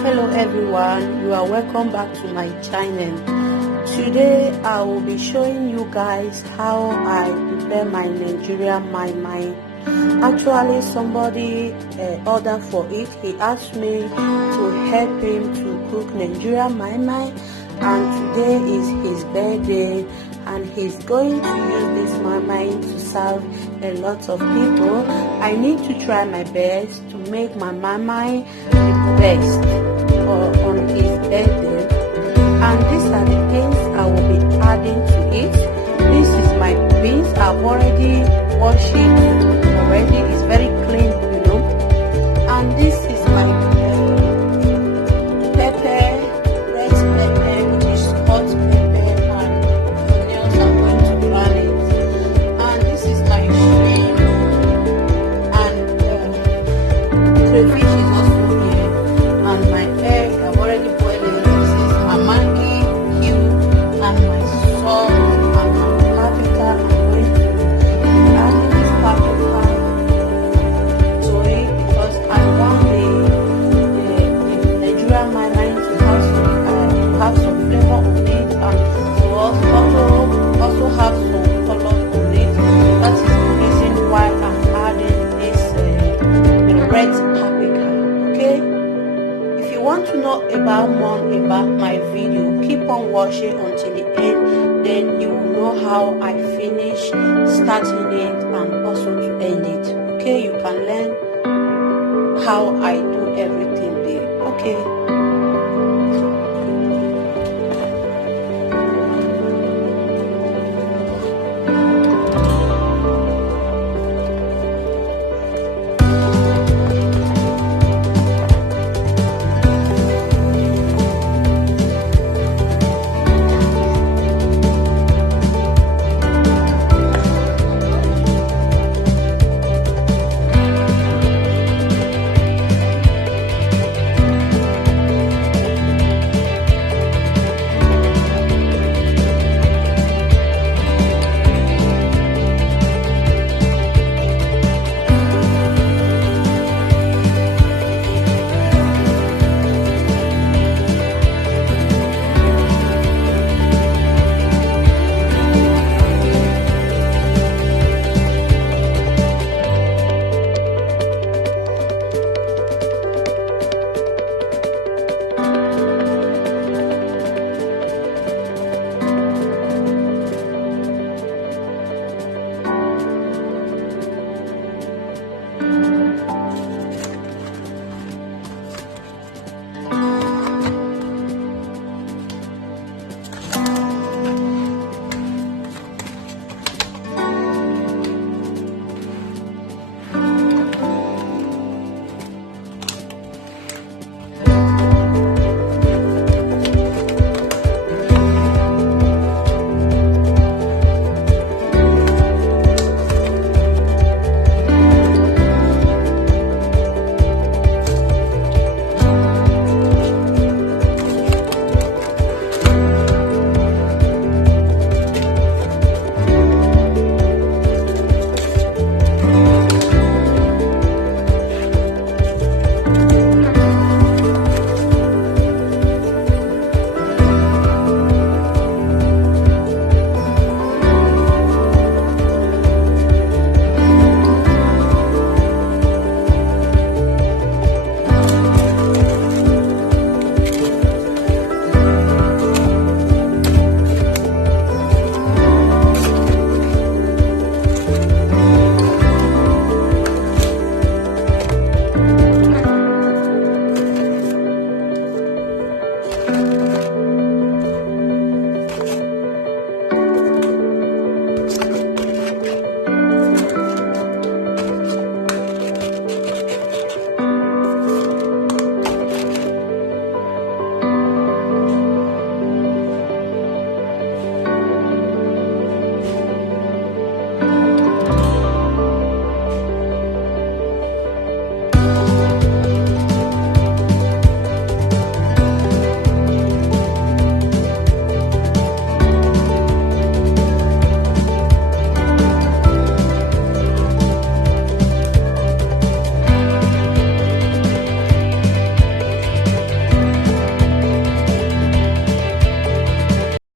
Hello everyone, you are welcome back to my channel. Today I will be showing you guys how I prepare my Nigerian mai. Actually somebody ordered for it. He asked me to help him to cook Nigerian mai, and today is his birthday and he's going to use this mai to serve a lot of people. I need to try my best to make my mai the best on his birthday, and these are the things I will be adding to it. This is my beans. I've already washed it already. It's very clean, and this is my pepper, red pepper, which is hot pepper, and onions. I'm going to brown it. And this is my shrimp, and crayfish is also here, and my egg. I've already boiled it. This is my Maggi cube and my salt and my paprika. I'm going to add this paprika to it because I want the Nigerian mai to have some flavor on it, and to also have some color on it. That is the reason why I'm adding this red paprika. Okay. If you want to know more about my video, keep on watching until the end, then you will know how I finish starting it and also to end it. Okay, you can learn how I do everything there. Okay.